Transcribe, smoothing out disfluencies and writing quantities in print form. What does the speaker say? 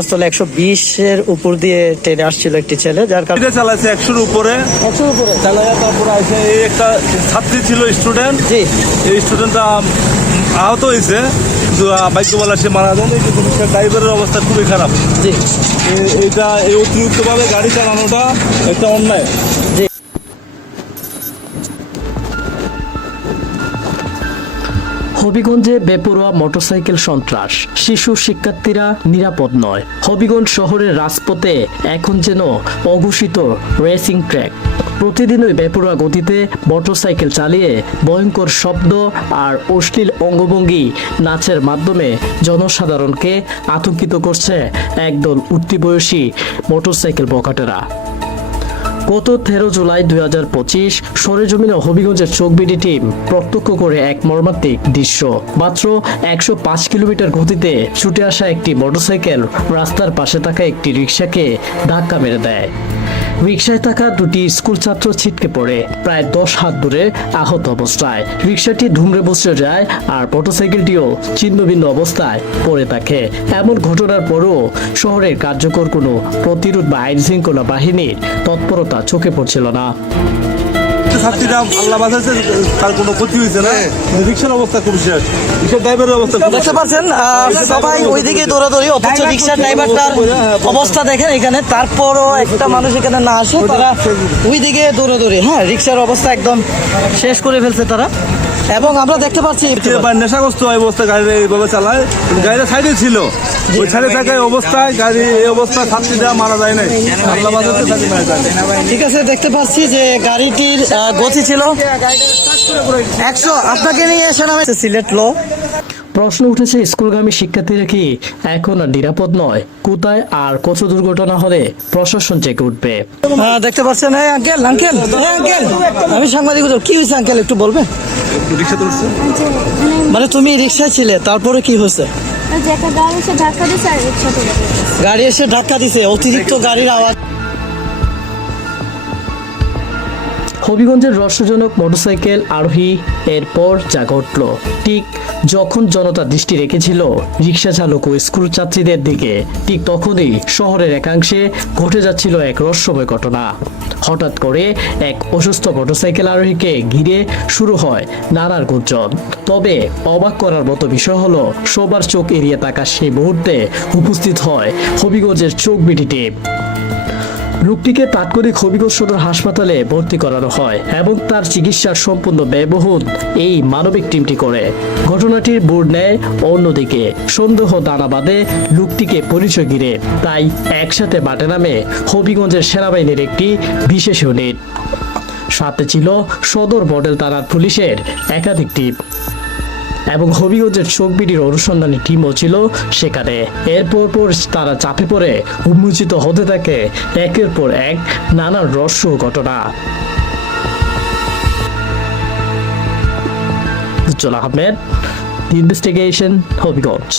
আসলে 120-এর উপর দিয়ে ট্রেনে আসছিল একটি ছেলে, যার কারণে চালাইছে 100-র উপরে চালাইয়া তারপরে আসে এই একটা ছাত্রী ছিল স্টুডেন্ট, জি এই স্টুডেন্টটা আহত হয়েছে, কিন্তু ভাগ্যবলা সে মারা যায়নি। কিন্তু ড্রাইভারের অবস্থা খুবই খারাপ। জি এইটা এই অতিরিক্তভাবে গাড়ি চালানোটা একটা অন্যায়। জি হবিগঞ্জে বেপরোয়া মোটরসাইকেল সন্ত্রাস, শিশু শিক্ষার্থীরা নিরাপদ নয়। হবিগঞ্জ শহরের রাজপথে এখন যেন অঘোষিত রেসিং ট্র্যাক। প্রতিদিনই বেপরোয়া গতিতে মোটরসাইকেল চালিয়ে ভয়ঙ্কর শব্দ আর অশ্লীল অঙ্গভঙ্গি নাচের মাধ্যমে জনসাধারণকে আতঙ্কিত করছে একদল উঠতি বয়সী মোটরসাইকেল বখাটেরা। গত 13 জুলাই 2025 সরেজমিনে হবিগঞ্জের চোখবিডি টিম প্রত্যক্ষ করে এক মর্মান্তিক দৃশ্য। মাত্র 105 কিলোমিটার গতিতে ছুটে আসা একটি মোটরসাইকেল রাস্তার পাশে থাকা একটি রিকশাকে ধাক্কা মেরে দেয়। রিকশায় থাকা দুটি স্কুল ছাত্র ছিটকে পড়ে প্রায় 10 হাত দূরে আহত অবস্থায়। রিকশাটি ধুমড়ে বসে যায় আর মোটরসাইকেলটিও ছিন্নভিন্ন অবস্থায় পড়ে থাকে। এমন ঘটনার পরও শহরের কার্যকর কোনো প্রতিরোধ বা আইন শৃঙ্খলা বাহিনীর তৎপরতা চোখে পড়ছিল না। ছাত্রীরা আল্লাহ বাঁচাচ্ছে, তার কোনো ক্ষতি হয়েছে না। রিক্সার অবস্থা খুব শেষ, রিক্সার ড্রাইভারের অবস্থা দেখতে পাচ্ছেন সবাই ওইদিকে দৌড়াদৌড়ি, অথচ রিক্সার ড্রাইভারটার অবস্থা দেখেন এখানে। তারপরও একটা মানুষ এখানে না আসে, তারা ওইদিকে দৌড়াদৌড়ি। হ্যাঁ, রিক্সার অবস্থা একদম শেষ করে ফেলছে তারা। এবং আমরা দেখতে পাচ্ছি নেশাগ্রস্ত অবস্থা গাড়ি এইভাবে চালায়। গাড়িটা সাইডে ছিল, ওই সাইডে থাকার অবস্থায় গাড়ি এই অবস্থা ছাত্রীরা মারা যায় নাই। আল্লাহ বাঁচাচ্ছে, তাকে মারা যায় নাই। ঠিক আছে, দেখতে পাচ্ছি যে গাড়িটির গতি ছিল 100। আপনাকে নিয়ে এসে নামে সিলেট ল। প্রশ্ন উঠেছে, স্কুলগামী শিক্ষার্থীরা কি এখন আর নিরাপদ নয়? কোথায় আর কত দুর্ঘটনা হলে প্রশাসন চেকে উঠবে? দেখতে পাচ্ছেন আঙ্কেল আঙ্কেল আঙ্কেল, আমি সাংবাদিক। কি হয়েছে আঙ্কেল, একটু বলবেন? রিক্সা তুলছে, মানে তুমি রিক্সায় ছিলে, তারপরে কি হয়েছে? গাড়ি এসে ধাক্কা দিছে, অতিরিক্ত গাড়ির আওয়াজ। হবিগঞ্জের রহস্যজনক মোটরসাইকেল আরোহী এরপর যা ঘটল, ঠিক যখন জনতা দৃষ্টি রেখেছিল রিক্সা চালক ও স্কুল ছাত্রীদের দিকে, ঠিক তখনই শহরের একাংশে ঘটে যাচ্ছিল এক রহস্যময় ঘটনা। হঠাৎ করে এক অসুস্থ মোটরসাইকেল আরোহীকে ঘিরে শুরু হয় নানার গুঞ্জন। তবে অবাক করার মতো বিষয় হলো, সবার চোখ এড়িয়ে থাকা সেই মুহূর্তে উপস্থিত হয় হবিগঞ্জের চোখবিডি টিম। লোকটিকে তাৎক্ষণিক হবিগঞ্জ সদর হাসপাতালে ভর্তি করানো হয় এবং তার চিকিৎসার সম্পূর্ণ ব্যয়বহুল এই মানবিক টিমটি করে। ঘটনাটির বোর্ড নেয় অন্যদিকে। সন্দেহ দানা বাঁধে লোকটিকে পরিচয় ঘিরে, তাই একসাথে মাঠে নামে হবিগঞ্জের সেনাবাহিনীর একটি বিশেষ ইউনিট। সাথে ছিল সদর মডেল থানার পুলিশের একাধিক টিম এবং হবিগঞ্জের চোখবিডির অনুসন্ধানী টিমও ছিল সেখানে। এরপর তারা চাপে পড়ে উন্মোচিত হতে থাকে একের পর এক নানা রহস্য ঘটনা। উজ্জ্বল আহমেদ, ইনভেস্টিগেশন, হবিগঞ্জ।